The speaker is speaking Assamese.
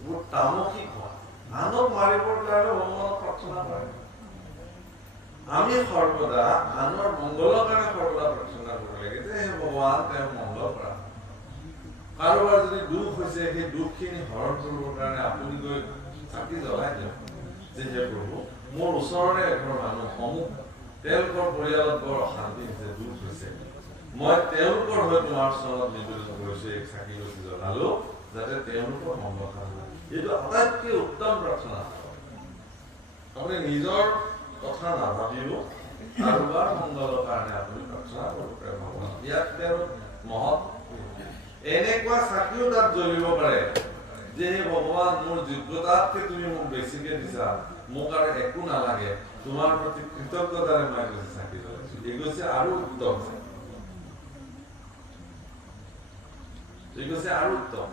বহুত তামসিক হয় আনক মাৰিবৰ কাৰণে ভগৱানক প্ৰাৰ্থনা কৰে আমি সৰ্বদা আনৰ মংগলৰ কাৰণে সৰ্বদা প্ৰাৰ্থনা কৰিব লাগে যে হে ভগৱান তেওঁ মংগল কৰা কাৰোবাৰ যদি দুখ হৈছে সেই দুখখিনি হৰণ কৰিবৰ কাৰণে আপুনি গৈ চাকি জ্বলাই দিয়ক যে হে প্ৰভু মোৰ ওচৰৰে এঘৰ মানুহ সমূহ তেওঁলোকৰ পৰিয়ালত বৰ অশান্তি হৈছে দুখ হৈছে মই তেওঁলোকৰ হৈ তোমাৰ চৰণত নিবেদন কৰিছো এক চাকি গছি জ্বলালো যাতে তেওঁলোকৰ মংগল হয় এইটো আটাইতকৈ উত্তম প্ৰাৰ্থনা আপুনি নিজৰ কথা নাভাবিব কাৰোবাৰ মংগলৰ কাৰণে আপুনি প্ৰাৰ্থনা কৰিব পাৰে ভগৱান ইয়াত তেওঁৰ মহৎ এনেকুৱা চাকিও তাত জ্বলিব পাৰে যে ভগৱান মোৰ যোগ্যতাতকৈ তুমি মোক বেছিকৈ দিছা মোক আৰু একো নালাগে তোমাৰ প্ৰতি কৃতজ্ঞতাৰে মই গৈছে চাকি জ্বলাইছো এই গৈছে আৰু উত্তম এই গৈছে আৰু উত্তম